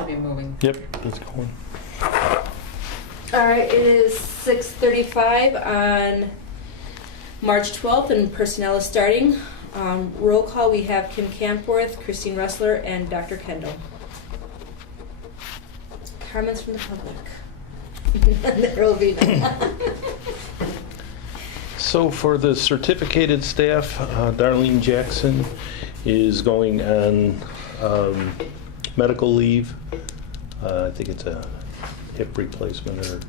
should be moving. Yep, that's going. All right, it is 6:35 on March 12th, and personnel is starting. Roll call, we have Kim Campworth, Christine Ressler, and Dr. Kendall. Comments from the public? There will be none. So for the certificated staff, Darlene Jackson is going on medical leave. I think it's a hip replacement or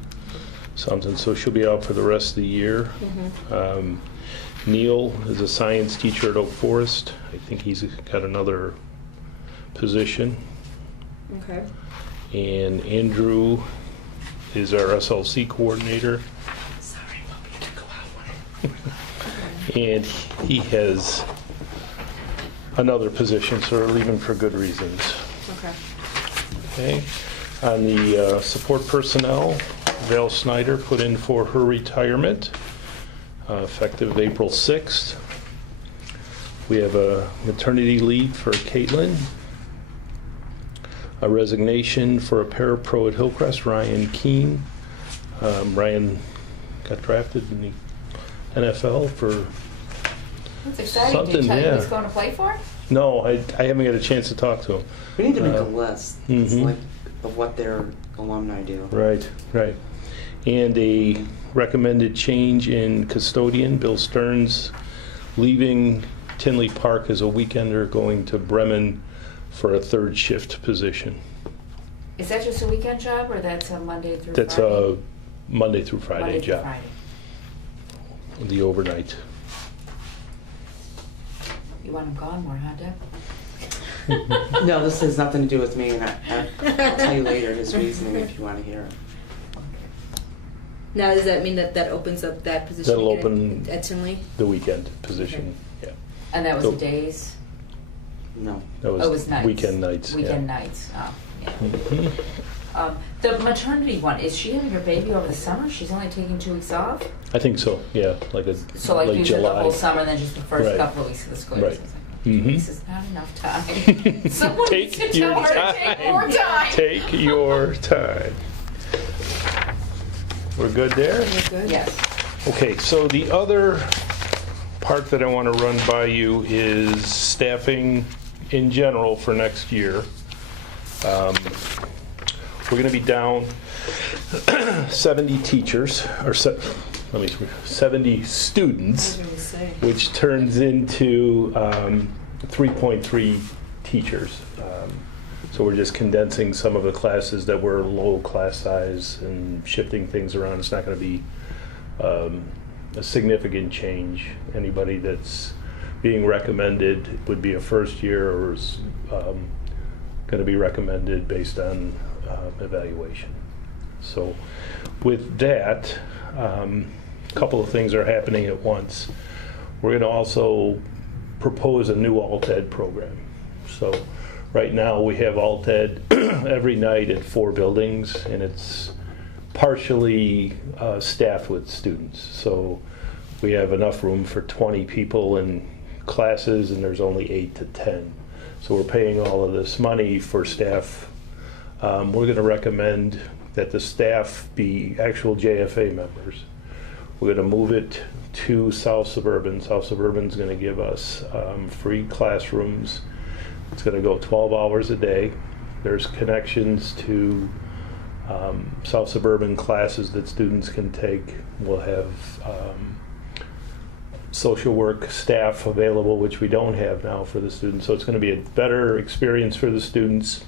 something, so she'll be out for the rest of the year. Neil is a science teacher at Oak Forest. I think he's got another position. Okay. And Andrew is our SLC coordinator. Sorry, want me to go out. And he has another position, so they're leaving for good reasons. Okay. Okay. On the support personnel, Val Snyder put in for her retirement, effective April 6th. We have a maternity leave for Caitlin, a resignation for a parapro at Hillcrest, Ryan Keene. Ryan got drafted in the NFL for That's exciting. Did something, he tell you yeah. who he's going to play for? No, I haven't got a chance to talk to him. We need to make a list. It's Mhm. like of what their alumni do. Right, right. And a recommended change in custodian, Bill Stearns, leaving Tinley Park as a weekender, going to Bremen for a third shift position. Is that just a weekend job, or that's a Monday through That's Friday? a Monday through Friday Monday through job, Friday. the overnight. You want him gone more, huh, Deb? No, this has nothing to do with me, and I'll tell you later his reasoning if you want to hear it. Now, does that mean that that opens up that position That'll again open at Tinley? the weekend position, yeah. And that was So- the days? No. That Oh, it was nights. weekend nights, Weekend yeah. nights, oh, yeah. Mhm. The maternity one, is she having her baby over the summer? She's only taking 2 weeks off? I think so, yeah, like a So like late you said, the July. whole summer, then just the first Right. couple of weeks of the school year. Right. So it's like, Mhm. this is not enough time. Someone needs to Take tell your her to take more time. Take your time. We're good there? You're good? Yes. Okay, so the other part that I want to run by you is staffing in general for next year. We're going to be down 70 teachers, or 70 students, I was going to say. which turns into 3.3 teachers. So we're just condensing some of the classes that were low class size and shifting things around. It's not going to be a significant change. Anybody that's being recommended would be a first year or is going to be recommended based on evaluation. So with that, a couple of things are happening at once. We're going to also propose a new alt-ed program. So right now we have alt-ed every night at 4 buildings, and it's partially staffed with students. So we have enough room for 20 people in classes, and there's only 8 to 10. So we're paying all of this money for staff. We're going to recommend that the staff be actual JFA members. We're going to move it to South Suburban. South Suburban's going to give us free classrooms. It's going to go 12 hours a day. There's connections to South Suburban classes that students can take. We'll have social work staff available, which we don't have now for the students. So it's going to be a better experience for the students.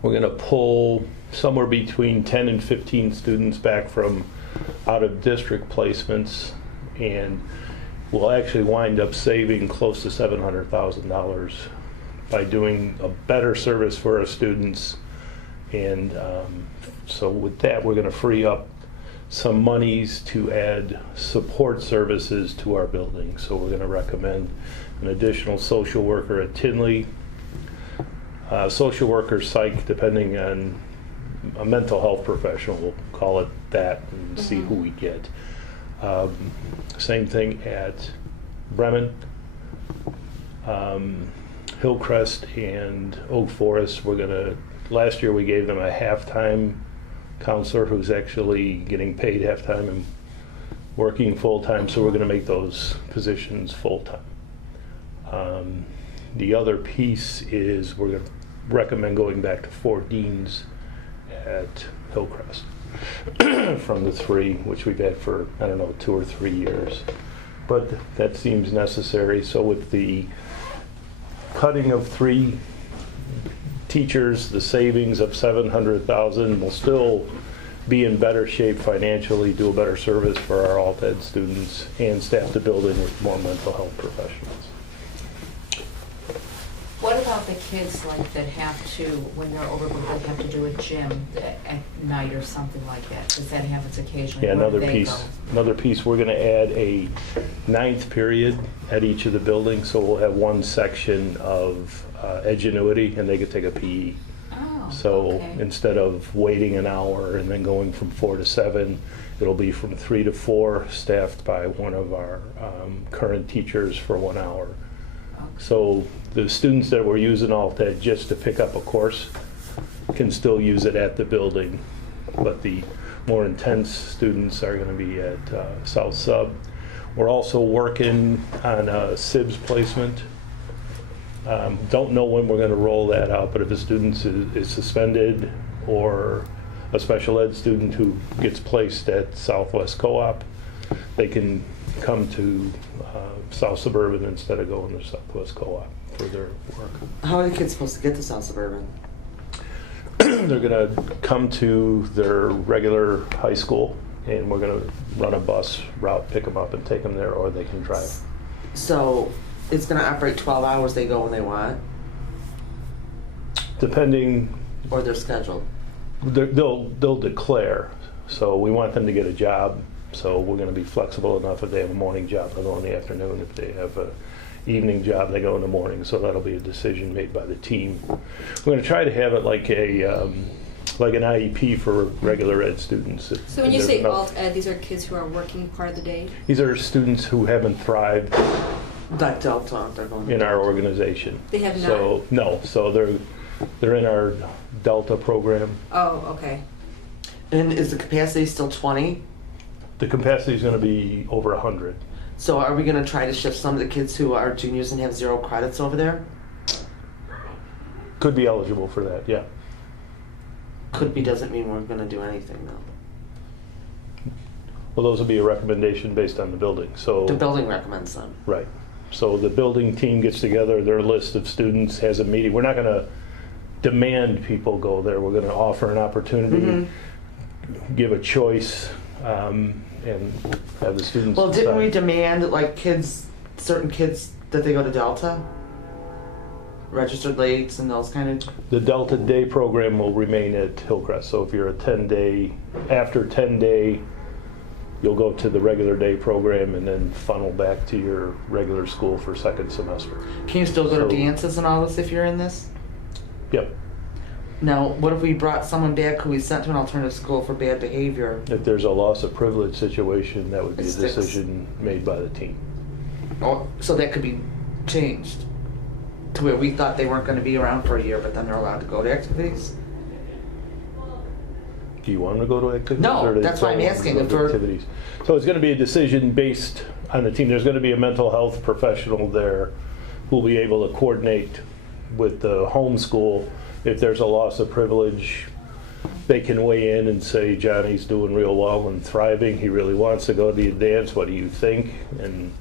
We're going to pull somewhere between 10 and 15 students back from out-of-district placements, and we'll actually wind up saving close to $700,000 by doing a better service for our students. And so with that, we're going to free up some monies to add support services to our building. So we're going to recommend an additional social worker at Tinley, social worker, psych, depending on a mental health professional, we'll call it that, and see who we get. Same thing at Bremen, Hillcrest, and Oak Forest. We're going to last year we gave them a half-time counselor who's actually getting paid half-time and working full-time, so we're going to make those positions full-time. The other piece is we're going to recommend going back to 4 deans at Hillcrest from the 3, which we've had for, I don't know, 2 or 3 years. But that seems necessary. So with the cutting of 3 teachers, the savings of $700,000, will still be in better shape financially, do a better service for our alt-ed students, and staff the building with more mental health professionals. What about the kids like that have to, when they're overbooked, they have to do a gym at night or something like that? Because that happens occasionally. Yeah, Where do another they piece. go? Another piece. We're going to add a 9th period at each of the buildings, so we'll have one section of Edgenuity, and they could take a PE. Oh, So okay. instead of waiting an hour and then going from 4 to 7, it'll be from 3 to 4, staffed by one of our current teachers for 1 hour. Okay. So the students that were using alt-ed just to pick up a course can still use it at the building, but the more intense students are going to be at South Sub. We're also working on a SIBS placement. Don't know when we're going to roll that out, but if a student is suspended or a special ed student who gets placed at Southwest Co-op, they can come to South Suburban instead of going to Southwest Co-op for their work. How are the kids supposed to get to South Suburban? They're going to come to their regular high school, and we're going to run a bus route, pick them up and take them there, or they can drive. So it's going to operate 12 hours, they go when they want, Depending, or they're scheduled? they'll declare. So we want them to get a job, so we're going to be flexible enough. If they have a morning job, they'll go in the afternoon. If they have a evening job, they go in the morning. So that'll be a decision made by the team. We're going to try to have it like like an IEP for regular ed students. So when you say alt-ed, these are kids who are working part of the day? These are students who haven't thrived Like Delta, they're going in our organization. They have not? So no, so they're in our Delta program. Oh, okay. And is the capacity still 20? The capacity is going to be over 100. So are we going to try to shift some of the kids who are juniors and have 0 credits over there? Could be eligible for that, yeah. Could be doesn't mean we're going to do anything though. Well, those will be a recommendation based on the building. So The building recommends them. right. So the building team gets together, their list of students has a meeting. We're not going to demand people go there. We're going to offer an opportunity, give a choice, and have the students Well, didn't we decide. demand like certain kids that they go to Delta? Registered lates and those kind of. The Delta Day program will remain at Hillcrest. So if you're a 10-day, after 10-day, you'll go to the regular day program and then funnel back to your regular school for second semester. Can you still go So- to dances and all this if you're in this? Yep. Now, what if we brought someone back who we sent to an alternative school for bad behavior? If there's a loss of privilege situation, that would be a It sticks. decision made by the team. Oh, so that could be changed to where we thought they weren't going to be around for a year, but then they're allowed to go to activities? Do you want to go to activities? No, or do that's why I'm they want to asking go if to we're- activities? So it's going to be a decision based on the team. There's going to be a mental health professional there who will be able to coordinate with the home school. If there's a loss of privilege, they can weigh in and say, Johnny's doing real well and thriving. He really wants to go to the dance. What do you think? And,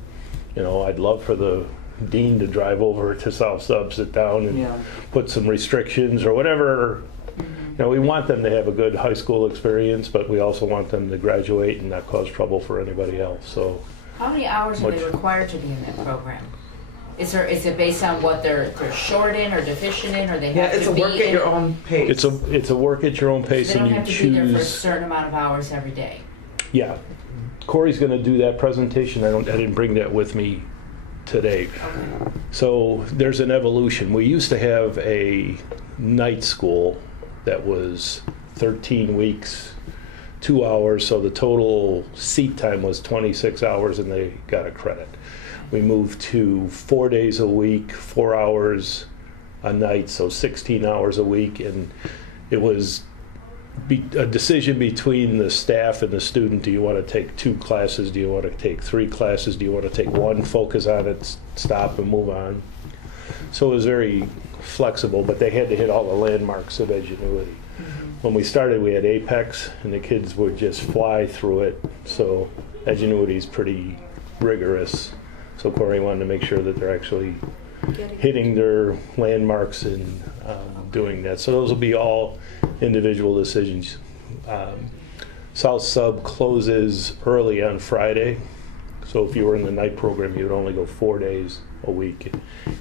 you know, I'd love for the dean to drive over to South Sub, sit down and Yeah. put some restrictions or whatever. You know, we want them to have a good high school experience, but we also want them to graduate and not cause trouble for anybody else. So How many hours are they Much. required to be in that program? Is it based on what they're short in or deficient in, or they Yeah, have it's to a be work at in? your own pace. it's a work at your own pace, They don't and you have to be there for a choose. certain amount of hours every day. Yeah, Corey's going to do that presentation. I didn't bring that with me today. Okay. So there's an evolution. We used to have a night school that was 13 weeks, 2 hours, so the total seat time was 26 hours and they got a credit. We moved to 4 days a week, 4 hours a night, so 16 hours a week, and it was a decision between the staff and the student. Do you want to take 2 classes? Do you want to take 3 classes? Do you want to take one, focus on it, stop and move on? So it was very flexible, but they had to hit all the landmarks of Edgenuity. When we started, we had Apex, and the kids would just fly through it. So Edgenuity is pretty rigorous. So Corey wanted to make sure that they're actually hitting their landmarks and doing that. So those will be all individual decisions. South Sub closes early on Friday. So if you were in the night program, you would only go 4 days a week.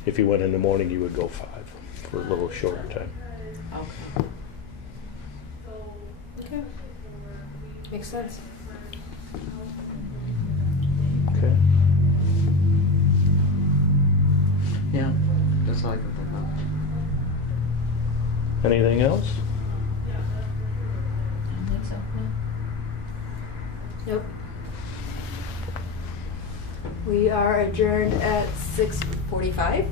If you went in the morning, you would go 5 for a little shorter time. Okay. Okay. Makes sense. Okay. Yeah, that's all I can think of. Anything else? I don't think so, no. Nope. We are adjourned at 6:45.